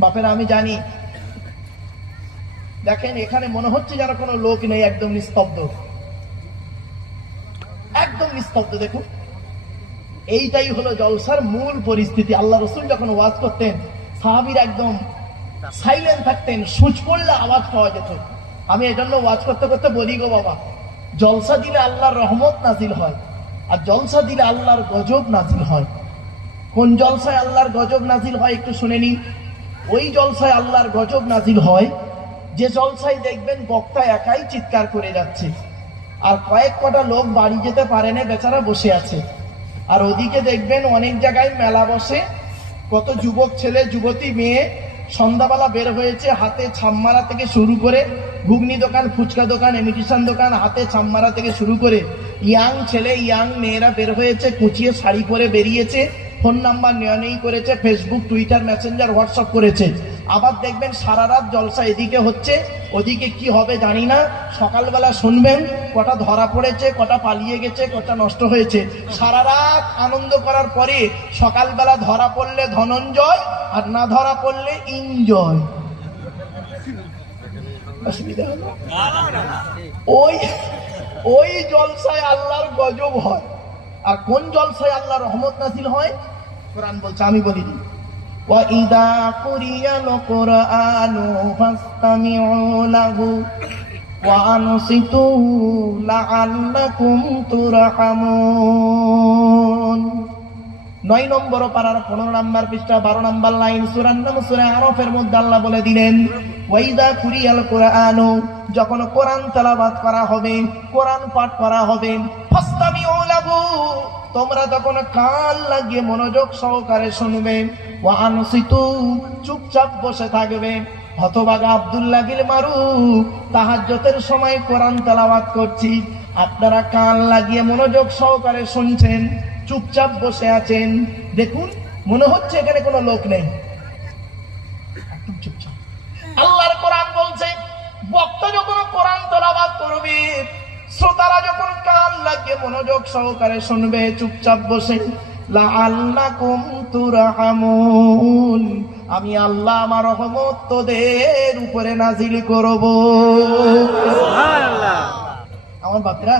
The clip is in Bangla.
বাপেরা আমি জানি, দেখেন এখানে মনে হচ্ছে যেন কোনো লোক নেই, একদম নিস্তব্ধ, একদম নিস্তব্ধ। দেখুন এইটাই হলো জলসার মূল পরিস্থিতি। আল্লাহ রসুল যখন ওয়াজ করতেন সাহাবীরা একদম সাইলেন্ট থাকতেন, সুচ পড়লে আওয়াজ পাওয়া যেত। আমি এজন্য ওয়াজ করতে করতে বলি, গো বাবা, জলসা দিলে আল্লাহর রহমত নাজিল হয়, আর জলসা দিলে আল্লাহর গজব নাজিল হয়। কোন জলসায় আল্লাহর গজব নাজিল হয় একটু শুনে নিন। ওই জলসায় আল্লাহর গজব নাজিল হয় যে জলসায় দেখবেন বক্তা একাই চিৎকার করে যাচ্ছে, আর কয়েক কটা লোক বাড়ি যেতে পারে না, বেচারা বসে আছে। আর ওদিকে দেখবেন অনেক জায়গায় মেলা বসে, কত যুবক ছেলে যুবতী মেয়ে সন্ধ্যাবেলা বের হয়েছে, হাতে ছামমারা থেকে শুরু করে ঘুগনি দোকান, ফুচকা দোকান, ইমিটেশন দোকান, হাতে ছামমারা থেকে শুরু করে ইয়াং ছেলে ইয়াং মেয়েরা বের হয়েছে, কুচিয়ে শাড়ি পরে বেরিয়েছে, ফোন নাম্বার নেই করেছে, ফেসবুক, টুইটার, মেসেঞ্জার, হোয়াটসঅ্যাপ করেছে। আবার দেখবেন সারা রাত জলসা এদিকে হচ্ছে, ওদিকে কি হবে জানি না। সকালবেলা শুনবেন কটা ধরা পড়েছে, কটা পালিয়ে গেছে, কটা নষ্ট হয়েছে। সারা রাত আনন্দ করার পরে সকালবেলা ধরা পড়লে ধনঞ্জয়, আর না ধরা পড়লে ইনজয়। অসুবিধা হলো? ওই জলসায় আল্লাহর গজব হয়। আর কোন জলসায় আল্লাহর রহমত নাজিল হয়? কোরআন বলছে, আমি বলি দিই, وَإِذَا قُرِئَ الْقُرْآنُ فَاسْتَمِعُوا لَهُ وَأَنصِتُوا لَعَلَّكُمْ تُرْحَمُونَ। 9 নম্বর পারার 15 নম্বর পৃষ্ঠা 12 নম্বর লাইন, সূরার নাম সূরা আরাফের মধ্যে আল্লাহ বলে দিলেন, ওয়াইদা কুরিয়াল কুরআনু, যখন কোরআন তেলাওয়াত করা হবে, কোরআন পাঠ করা হবে, ফাসতামিউ লাহু, তোমরা তখন কান লাগিয়ে মনোযোগ সহকারে শুনবে, ওয়া আনসিতু, চুপচাপ বসে থাকবে। হতভাগা আব্দুল্লাহ গিল মারু, তাহাজ্জুদের সময় কোরআন তেলাওয়াত করছি, আপনারা কান লাগিয়ে মনোযোগ সহকারে শুনছেন, চুপচাপ বসে আছেন। দেখুন মনে হচ্ছে এখানে কোনো লোক নেই, একদম চুপচাপ। আল্লাহর কোরআন বলছে, বক্তা যখন কোরআন তেলাওয়াত করবে, শ্রোতারা যখন কান লাগিয়ে মনোযোগ সহকারে শুনবে, চুপচাপ বসে, লাআল্লাকুম তুরহামুন, আমি আল্লাহ আমার রহমত তোদের উপরে নাজিল করব। সুবহানাল্লাহ। আমার বাপরা